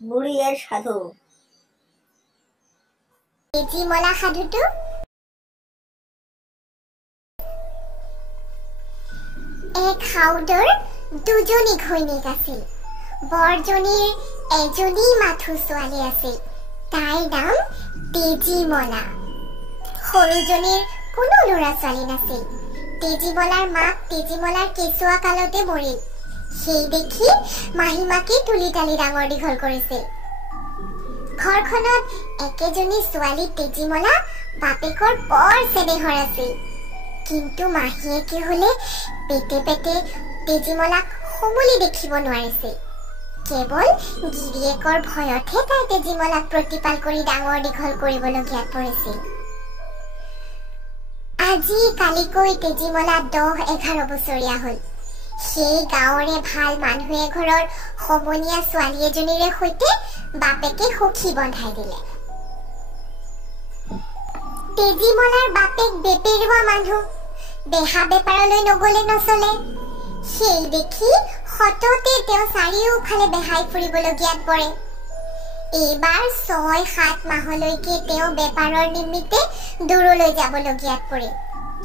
বুঢ়ীৰ সাধু। তেজীমলা সাধুটো এক সাউদৰ দুজনী ঘৈণীক আছিল। বৰজনীৰ এজনী মাথো ছোৱালী আছিল, তাইৰ নাম তেজীমলা। সৰুজনীৰ কোনো ল'ৰা ছোৱালী নাছিল। তেজীমলাৰ মাক তেজীমলাৰ কেঁচুৱা কালতে মৰিল। সেই দেখি মাহীমাকে তুলি তালি ডাঙৰ দীঘল কৰিছিল। ঘৰখনত একেজনী ছোৱালী তেজীমলা বাপেকৰ বৰ চেনেহৰ আছিল। কিন্তু মাহীয়েকে হলে পেটে পেটে তেজীমলাক সমুলি দেখিব নোৱাৰিছিল। কেৱল গিৰিয়েকৰ ভয়তহে তাই তেজীমলাক প্ৰতিপাল কৰি ডাঙৰ দীঘল কৰিবলগীয়াত পৰিছিল। আজি কালিকৈ তেজীমলা 10-11 বছৰীয়া হল। সেই গাঁৱৰে ভাল মানুহ এঘৰৰ সমনীয়া ছোৱালী এজনীৰে সৈতে বাপেকে সখী বন্ধাই দিলে। তেজীমলাৰ বাপেক বেপেৰুৱা মানুহ, বেহা বেপাৰলৈ নগলে নচলে। সেই দেখি সততে তেওঁ চাৰিওফালে বেহাই ফুৰিবলগীয়াত পৰে। এইবাৰ 6-7 মাহলৈকে তেওঁ বেপাৰৰ নিমিত্তে দূৰলৈ যাবলগীয়াত পৰে।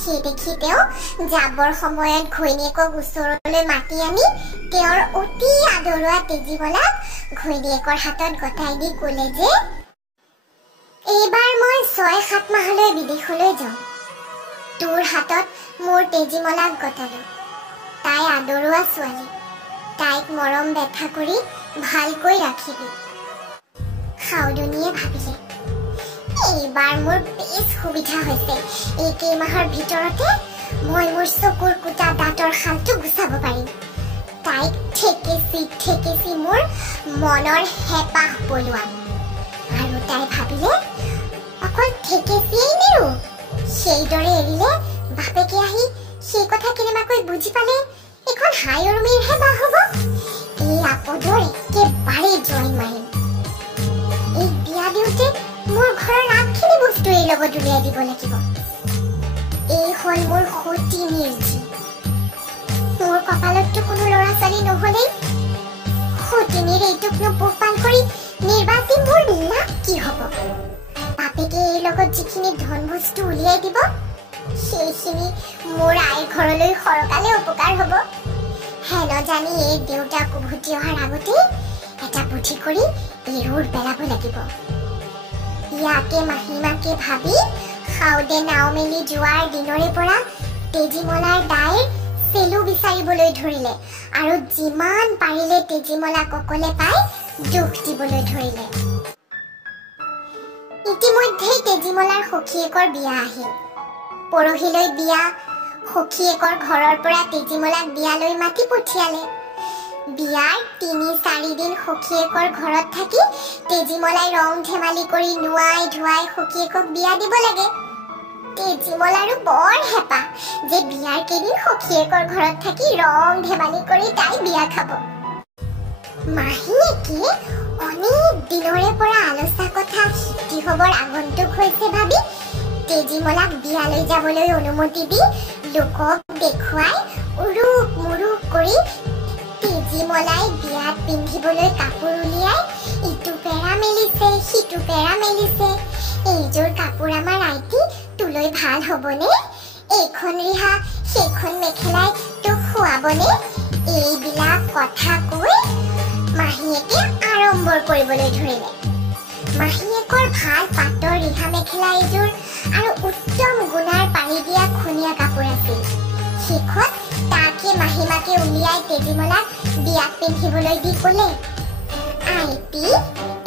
সেই দেখি তেওঁ যাবৰ সময়ত ঘৈণীয়েকক ওচৰলৈ মাতি আনি তেওঁৰ অতি আদৰুৱা তেজীমলাক ঘৈণীয়েকৰ হাতত গতাই দি ক'লে যে এইবাৰ মই 6-7 মাহলৈ বিদেশলৈ যাওঁ। তোৰ হাতত মোৰ তেজীমলাক গতালো। তাই আদৰুৱা ছোৱালী, তাইক মৰম বেথা কৰি ভালকৈ ৰাখিবি। সাউদনীয়ে ভাবিলে এইবাৰ মোৰ বেছ সুবিধা হৈছে। এই কেইমাহৰ ভিতৰতে মই মোৰ চকুৰ কুটা দাঁতৰ শালটো গুচাব পাৰিম। তাইক ঠেকেচি মোৰ মনৰ হেঁপাহ পলোৱা। আৰু তাই ভাবিলে অকল ঠেকেচিয়েই নেৰো, সেইদৰে এৰিলে বাপেকে আহি সেই কথা কেনেবাকৈ বুজি পালে এখন হাই উৰুমিৰহে বাহ হব। এই আপদৰ একেবাৰে জইন মাৰিম। এই বিয়া দিওঁতে মোৰ ঘৰৰ আগখিনি বস্তু এই লগত উলিয়াই দিব লাগিব। এই হল মোৰ সতী নিৰ্জি। মোৰ কপালততো কোনো ল'ৰা ছোৱালী নহলেই। সতীনীৰ এইটোকনো পোহপাল কৰি নিৰ্বাচি মোৰ লাভ কি হব? বাপেকে এই লগত যিখিনি ধন বস্তু উলিয়াই দিব সেইখিনি মোৰ আইৰ ঘৰলৈ সৰকালে উপকাৰ হব। হেন জানি এই দেউতাক উভতি অহাৰ আগতেই এটা বুদ্ধি কৰি এই ৰোড পেলাব লাগিব। ইয়াকে মাহীমাকে ভাবি সাউদে নাও মেলি যোৱাৰ দিনৰে পৰা তেজীমলাৰ দাইৰ চেলু বিচাৰিবলৈ ধৰিলে আৰু যিমান পাৰিলে তেজীমলাক অকলে পাই দুখ দিবলৈ ধৰিলে। ইতিমধ্যেই তেজীমলাৰ সখীয়েকৰ বিয়া আহিল। পৰহিলৈ বিয়া। সখীয়েকৰ ঘৰৰ পৰা তেজীমলাক বিয়ালৈ মাতি পঠিয়ালে। বিয়াৰ 3-4 দিন সখীয়েকৰ ঘৰত থাকি তেজীমলাই ৰং ধেমালি কৰি নোৱাই ধুৱাই সখীয়েকক বিয়া দিব লাগে। তেজীমলাৰো বৰ হেঁপাহ যে বিয়াৰ কেইদিন সখীয়েকৰ ঘৰত থাকি ৰং ধেমালি কৰি তাই বিয়া খাব। মাহীয়েকে অনেক দিনৰে পৰা আলোচনা কথা সিদ্ধি হবৰ আগন্তুক হৈছে ভাবি তেজীমলাক বিয়ালৈ যাবলৈ অনুমতি দি লোকক দেখুৱাই উৰুক মুৰুক কৰি তেজীমলাই বিয়াত পিন্ধিবলৈ কাপোৰ উলিয়াই ইটো পেৰা মেলিছে সিটো পেৰা মেলিছে। এইযোৰ কাপোৰ আমাৰ আইটি তোলৈ ভাল হবনে? এইখন ৰিহা সেইখন মেখেলাই তোক খুৱাবনে? এইবিলাক কথা কৈ মাহীয়েকে আড়ম্বৰ কৰিবলৈ ধৰিলে। মাহীয়েকৰ ভাল পাটৰ ৰিহা মেখেলা এযোৰ আৰু উত্তম গুণাৰ পাৰি দিয়া খুনীয়া কাপোৰ আছিল। সেইখন তাকে মাহীমাকে উলিয়াই তেজীমলাক বিয়াত পিন্ধিবলৈ দি ক'লে, আইটি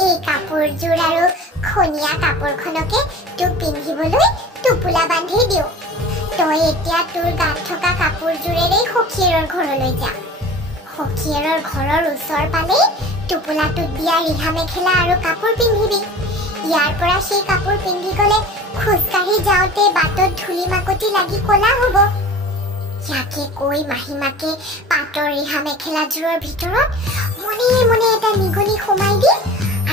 এই কাপোৰযোৰ আৰু খুনীয়া কাপোৰখনকে তোক পিন্ধিবলৈ টোপোলা বান্ধি দিওঁ। তই এতিয়া তোৰ গাত থকা কাপোৰযোৰেৰেই সখীয়েৰৰ ঘৰলৈ যা। সখীয়েৰৰ ঘৰৰ ওচৰ পালেই টোপোলাটোত দিয়া ৰিহা মেখেলা আৰু কাপোৰ পিন্ধিবি। ইয়াৰ পৰা সেই কাপোৰ পিন্ধি গলে খোজকাঢ়ি যাওঁতে বাটত ধূলি মাকতি লাগি কলা হব। ইয়াকে কৈ মাহীমাকে পাটৰ ৰিহা মেখেলাযোৰৰ ভিতৰত মনে মনে এটা নিগনি সোমাই দি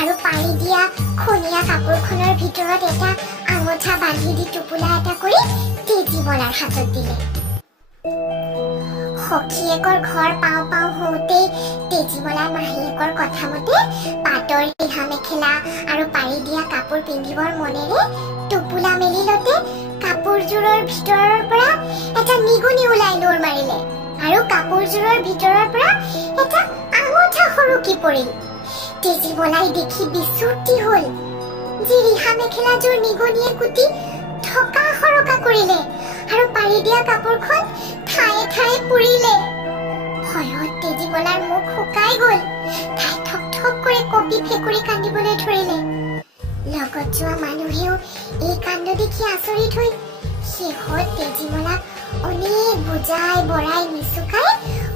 আৰু পাৰি দিয়া খুনীয়া কাপোৰখনৰ ভিতৰত এটা আঙঠা বান্ধি দি টোপোলা এটা কৰি তেজীমলাৰ হাতত দিলে। সখীয়েকৰ ঘৰ পাওঁ পাওঁ হওঁতেই তেজীমলাৰ মাহীয়েকৰ কথা মতে পাটৰ ৰিহা মেখেলা আৰু পাৰি দিয়া কাপোৰ পিন্ধিবৰ মনেৰে টোপোলা মেলি লতে কাপোৰযোৰৰ ভিতৰৰ পৰা এটা নিগুনি ওলাই লোৰ মাৰিলে আৰু কাপোৰযোৰৰ ভিতৰৰ পৰা এটা আঙঠা সৰুকি পৰিল। তেজীমলাই দেখি বিচুতি হল। যি ৰিহা মেখেলাযোৰ নিগুনিয়ে কুটি ঠকা সৰকা কৰিলে আৰু পাৰি দিয়া কাপোৰখন ঠায়ে ঠায়ে পুৰিলে। ভয়ত তেজীমলাৰ মুখ শুকাই গল। তাই ঠক ঠক কৰি কপি ফেকুৰি কান্দিবলৈ ধৰিলে। লগত যোৱা মানুহেও এই কাণ্ড দেখি আচৰিত হৈ শেষত তেজীমলাক অনেক বুজাই বৰাই নিচুকাই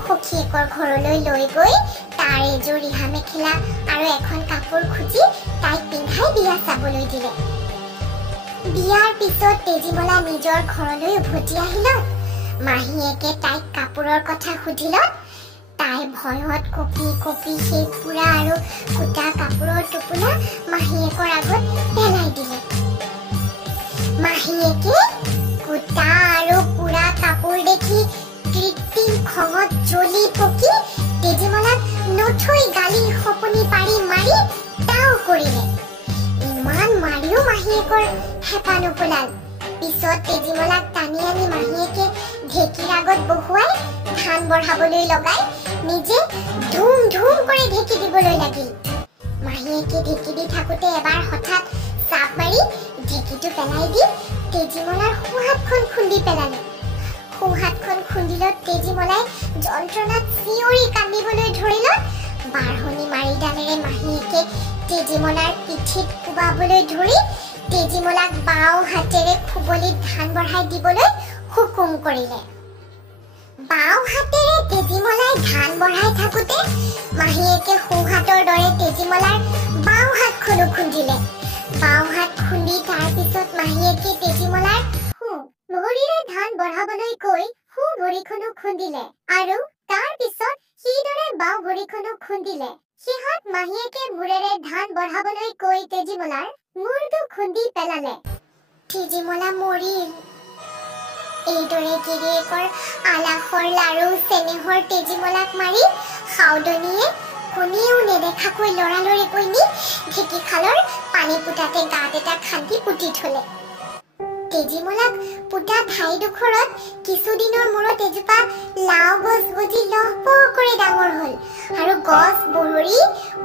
সখীয়েকৰ ঘৰলৈ লৈ গৈ তাৰ এযোৰ ৰিহা মেখেলা আৰু এখন কাপোৰ খুজি তাইক পিন্ধাই বিয়া চাবলৈ দিলে। বিয়াৰ পিছত তেজীমলা নিজৰ ঘৰলৈ উভতি আহিলত মাহীয়েকে তাইক কাপোৰৰ কথা সুধিলত তাই ভয়ত কপি কপি সেই পুৰা আৰু কুটা কাপোৰৰ টোপোলা মাহীয়েকৰ আগত পেলাই দিলে। মাহীয়েকে কুটা আৰু পুৰা কাপোৰ দেখি কৃত্ৰিম খঙত জ্বলি পকি তেজীমলাক নথৈ গালি সপনি পাৰি মাৰি তাও কৰিলে। ইমান মাৰিও মাহীয়েকৰ হেঁপা নপলাল। পিছত তেজীমলাক টানি আনি মাহীয়েকে ঢেঁকীৰ আগত বহুৱাই ধান বঢ়াবলৈ লগাই নিজে ধুম ধুম কৰি ঢেঁকী দিবলৈ লাগিল। মাহীয়েকে ঢেঁকী দি থাকোঁতে এবাৰ হঠাৎ চাপ মাৰি ঢেঁকীটো পেলাই দি তেজীমলাৰ সোঁহাতখন খুন্দি পেলালে। সোঁহাতখন খুন্দিলত তেজীমলাই যন্ত্ৰণাত চিঞৰি কান্দিবলৈ ধৰিলত বাঢ়নি মাৰিডালেৰে মাহীয়েকে তেজীমলাৰ পিঠিত কোবাবলৈ ধৰি তেজীমলাক বাওঁ হাতেৰে খুবলিত ধান বঢ়াই দিবলৈ হুকুম কৰিলে। বাওঁ হাতেৰে তেজীমলাই ধান বঢ়াই থাকোঁতে মাহীয়েকে সোঁহাতৰ দৰে তেজীমলাৰ বাওঁ হাতখনো খুন্দিলে। বাওঁ হাত খুন্দি তাৰ পিছত মাহীয়েকে তেজীমলাৰ ভৰিৰে ধান বঢ়াবলৈ কৈ সোঁ ভৰিখনো খুন্দিলে আৰু তাৰ পিছত সিদৰে বাওঁ ভৰিখনো খুন্দিলে। সিহঁত মাহীয়েকে মূৰেৰে ধান বঢ়াবলৈ কৈ তেজীমলাৰ মূৰটো খুন্দি পেলালে। তেজীমলা মৰিল। এইদৰে গিৰিয়েকৰ আলাসৰ লাৰু চেনেহৰ তেজীমলাক মাৰি সাউদনীয়ে কোনেও নেদেখাকৈ লৰালৰিকৈ নি ঢেঁকী খালৰ পানী পুতাতে গাঁত এটা খান্দি পুতি থলে। তেজীমলাক পুতা ঠাইডোখৰত কিছুদিনৰ মূৰত এজোপা লাও গছ গজি লহপহ কৰি ডাঙৰ হল আৰু গছ বহৰি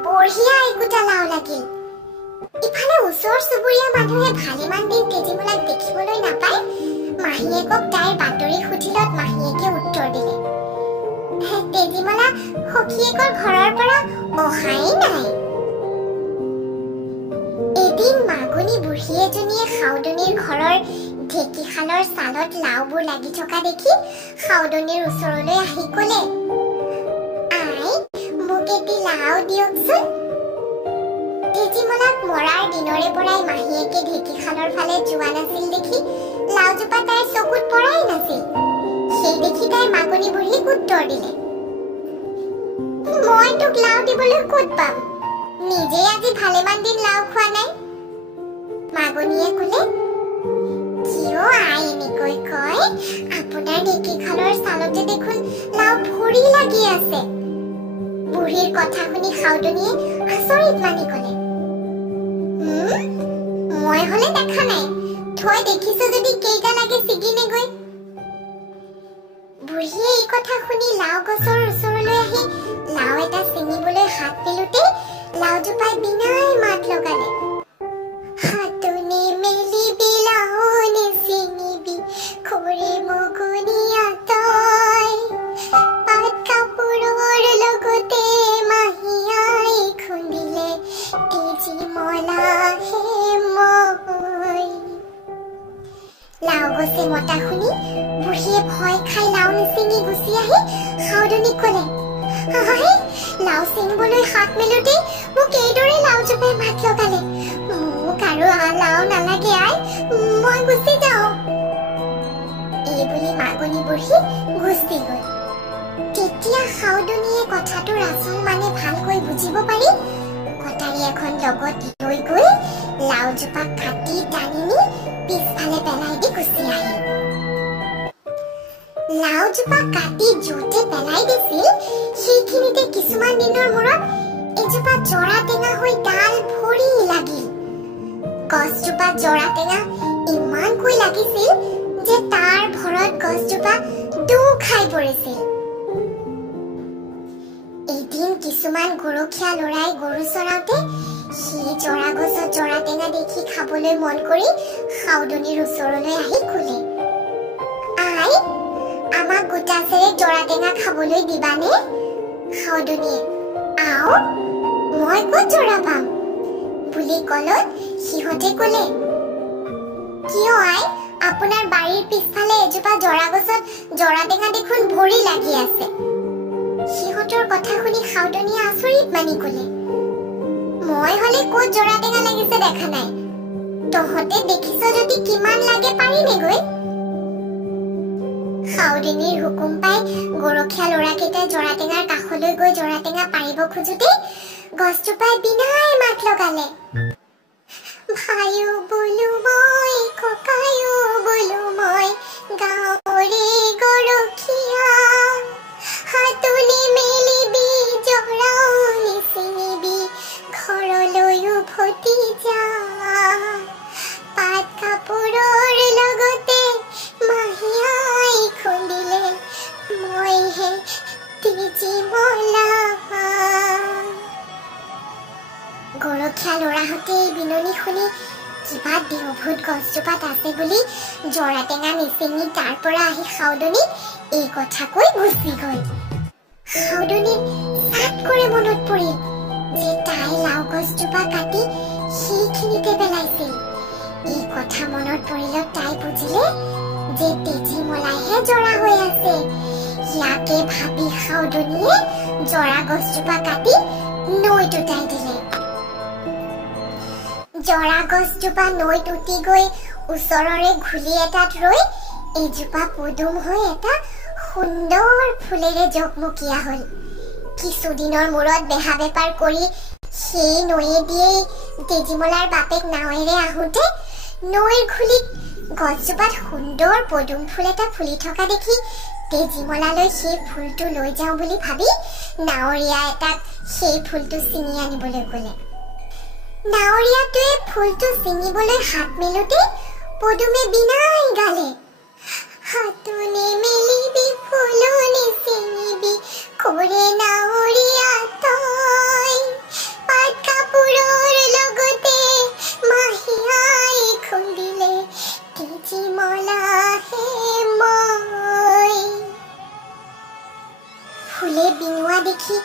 বঢ়িয়া একোটা লাও লাগিল। ইফালে ওচৰ চুবুৰীয়া মানুহে ভালেমান দিন তেজীমলাক দেখিবলৈ নাপায় মাহীয়েকক তাইৰ বাতৰি সুধিলত মাহীয়েকে উত্তৰ দিলে, তেজীমলা সখীয়েকৰ ঘৰৰ পৰা অহাই নাই। এদিন মাগুনী বুঢ়ী এজনীয়ে সাউদনীৰ ঘৰৰ ঢেঁকীশালৰ চালত লাওবোৰ লাগি থকা দেখি সাউদনীৰ ওচৰলৈ আহি কলে, আই মোক এটি লাও দিয়কচোন। তেজীমলাক মৰাৰ দিনৰে পৰাই মাহীয়েকে ঢেঁকীশালৰ ফালে যোৱা নাছিল দেখি লাওজোপা তাইৰ চকুত পৰাই নাছিল। সেই দেখি তাই মাগুনী বুঢ়ীক উত্তৰ দিলে, মই তোক লাও দিবলৈ ক'ত পাম, নিজে আজি ভালেমান দিন লাও খোৱা নাই। মাগুনীয়ে কলে, কিয় আই এনেকৈ কয়, আপোনাৰ ঢেঁকীশালৰ চালতে দেখোন লাও ভৰি লাগি আছে। বুঢ়ীৰ কথা শুনি সাউদনীয়ে আচৰিত মানি কলে, মই হলে দেখা নাই, তই দেখিছ যদি কেইটা লাগে ছিগিনে গৈ। বুঢ়ীয়ে এই কথা শুনি লাও গছৰ ওচৰলৈ আহি লাও এটা ছিঙিবলৈ হাত পেলোতে লাওজোপাই বিনাই মাত লগালে, হাতনি মেলিবি লাও নিছিঙিবি খুৰী মগুনীয়া তই, পাত কাপোৰৰ লগতে মাহীয়াই খুন্দিলে তেজীমলা হে মই। লাও গছে মতা শুনি বুঢ়ীয়ে ভয় খাই লাও নিছিঙি গুচি আহি সাউদনীক কলে, লাও ছিঙিবলৈ হাত মেলোতে মোক এইদৰে লাওজোপাই মাত লগালে, মোক আৰু লাও নালাগে আই, মই গুচি যাওঁ। এই বুলি মাগুনী বুঢ়ী গুচি গল। তেতিয়া সাউদনীয়ে কথাটোৰ আচল মানে ভালকৈ বুজিব পাৰি কটাৰী এখন লগত লৈ গৈ লাওজোপা কাটি টানি নি পিছফালে পেলাই দি গুচি আহিল। লাওজোপা কাটি য'তে পেলাই দিছিল সেইখিনিতে কিছুমান দিনৰ মূৰত এজোপা জৰা টেঙা হৈ ডাল ভৰি লাগিল। গছজোপা জৰা টেঙা ইমানকৈ লাগিছিল যে তাৰ ভৰত গছজোপা দু খাই পৰিছিল। এদিন কিছুমান গৰখীয়া লৰাই গৰু চৰাওঁতে সেই জৰা গছত জৰা টেঙা দেখি খাবলৈ মন কৰি সাউদনীৰ ওচৰলৈ আহি ক'লে, আই, আমাক গোটাচেৰে জৰা টেঙা খাবলৈ দিবানে? সাউদনীয়ে, আও, মই ক'ত জৰা পাম বুলি ক'লত সিহঁতে ক'লে, কিয় আই, আপোনাৰ বাৰীৰ পিছফালে এজোপা জৰা গছত জৰা টেঙা দেখোন ভৰি লাগি আছে। সিহঁতৰ কথা শুনি সাউদনীয়ে আচৰিত মানি ক'লে, মই হলে ক'ত জৰা টেঙা লাগিছে দেখা নাই, তহঁতে দেখিছ যদি কিমান লাগে পাৰিমেগৈ। সাউদনীৰ হুকুম পাই গৰখীয়া ল'ৰাকেইটাই জৰা টেঙাৰ কাষলৈ গৈ জৰা টেঙা পাৰিব খোজোতে গছজোপাই বিনাই মাত লগালে, ভাইও বোলো মই, ককায়ো বোলো মই, গাঁৱৰে গৰখীয়া, হাতনি মেলিবি জৰাও নিচিঙিবি, ঘৰলৈ উভতি যা, পাত কাপোৰৰ লগতে মাহিয়াই খুন্দিলে, মইহে তেজীমলা। গৰখীয়া ল'ৰাহঁতে এই বিননি শুনি কিবা দেওভূত গছজোপাত আছে বুলি জৰা টেঙা নিচিঙি তাৰ পৰা আহি সাউদনীক এই কথা কৈ গুচি গ'ল। সাউদনীৰ চাট কৰি মনত পৰিল যে তাই লাও গছজোপা কাটি সেইখিনিতে পেলাইছিল। এই কথা মনত পৰিলত তাই বুজিলে যে তেজীমলাইহে জৰা হৈ আছে। ইয়াকে ভাবি সাউদনীয়ে জৰা গছজোপা কাটি নৈত উটাই দিলে। জৰা গছজোপা নৈত উটি গৈ ওচৰৰে ঘুলি এটাত ৰৈ এজোপা পদুম হৈ এটা সুন্দৰ ফুলেৰে জকমকীয়া হল। কিছুদিনৰ মূৰত বেহা বেপাৰ কৰি সেই নৈয়ে দিয়েই তেজীমলাৰ বাপেক নাৱেৰে আহোঁতে নৈৰ ঘুলিত গছজোপাত সুন্দৰ পদুম ফুল এটা ফুলি থকা দেখি তেজীমলালৈ সেই ফুলটো লৈ যাওঁ বুলি ভাবি নাৱৰীয়া এটাক সেই ফুলটো ছিঙি আনিবলৈ ক'লে। নাৱৰীয়াটোৱে ফুলটো ছিঙিবলৈ হাত মেলোতে পদুমে বিনাই গালে, হাতনে মেলিবি ফুলনি ছিঙিবি, কৰে নাৱৰীয়া তই, পাত কাপোৰৰ লগতে মাহিয়াই খুন্দিলে, তেজীমলাহে মই। ফুলে বিনোৱা দেখি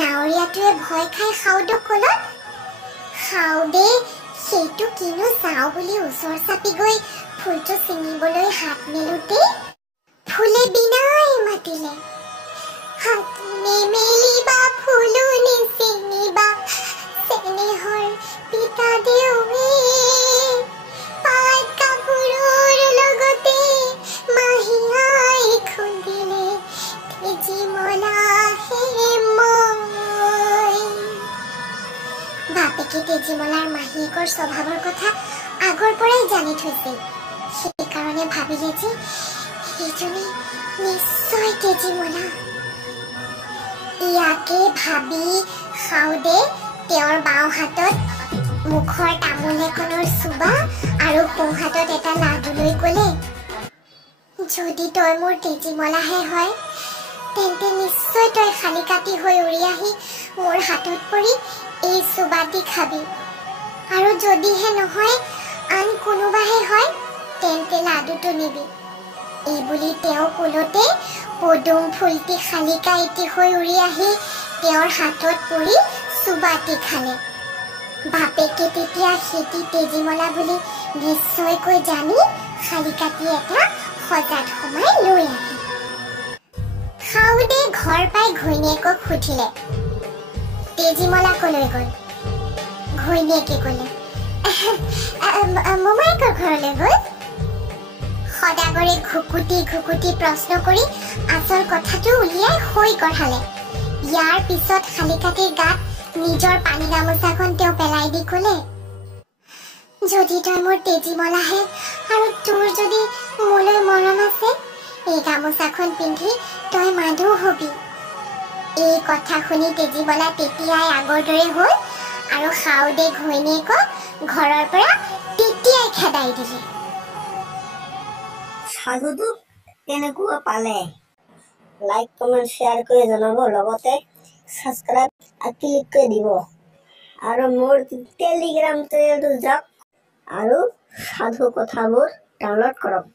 নাৱৰীয়াটোৱে ভয় খাই সাউদক ক'লত, সাউদে সেইটো কিনো চাওঁ বুলি ওচৰ চাপি গৈ ফুলটো ছিঙিবলৈ হাত মেলোতে ফুলে বিনাই মাতিলে, হাতনে মেলিবা ফুলনি ছিঙিবা, চেনেহৰ পিতা দেউৱে, পাত কাপোৰৰ লগতে মাহিয়াই খুন্দিলে, তেজীমলাহে মই। বাপেকে তেজীমলাৰ মাহীয়েকৰ স্বভাৱৰ কথা আগৰ পৰাই জানি থৈছিল। সেইকাৰণে ভাবিলে যে এইজনী নিশ্চয় তেজীমলা। ইয়াকে ভাবি সাউদে তেওঁৰ বাওঁ হাতত মুখৰ তামোল এখনৰ চুবা আৰু সোঁ হাতত এটা লাডু লৈ ক'লে, যদি তই মোৰ তেজীমলাহে হয় তেন্তে নিশ্চয় তই খালি কাটি হৈ উৰি আহি মোৰ হাতত পৰি এই চুবাটি খাবি, আৰু যদিহে নহয় আন কোনোবাহে হয় তেন্তে লাডুটো নিবি। এই বুলি তেওঁ ক'লতে পদুম ফুলটি শালিকা ইতি হৈ উৰি আহি তেওঁৰ হাতত পৰি চুবাটি খালে। বাপেকে তেতিয়া সেটি তেজীমলা বুলি নিশ্চয়কৈ জানি শালিকাটি এটা সজাত সোমাই লৈ আহিল। সাউদে ঘৰ পাই ঘৈণীয়েকক সুধিলে, তেজীমলা কলৈ গ'ল? ঘৈণীয়েকে ক'লে, মোমায়েকৰ ঘৰলৈ গ'ল। সদাগৰে ঘুকুটি ঘুকুটি প্ৰশ্ন কৰি আচল কথাটো উলিয়াই হৈ কঢ়ালে। ইয়াৰ পিছত শালিকাটিৰ গাত নিজৰ পানী গামোচাখন তেওঁ পেলাই দি ক'লে, যদি তই মোৰ তেজীমলাহে আৰু তোৰ যদি মোলৈ মৰম আছে, এই গামোচাখন পিন্ধি তই মানুহ হবি। এই কথা শুনি তেজীমলা তেতিয়াই আগৰ দৰে হ'ল আৰু সাউদে ঘৈণীয়েকক ঘৰৰ পৰা তেতিয়াই খেদাই দিলে। সাধুটোক কেনেকুৱা পালে লাইক কমেণ্ট শ্বেয়াৰ কৰি জনাব, লগতে ছাবস্ক্ৰাইব ক্লিক কৰি দিব আৰু মোৰ টেলিগ্ৰাম চেনেলটো যাওক আৰু সাধু কথাবোৰ ডাউনলোড কৰক।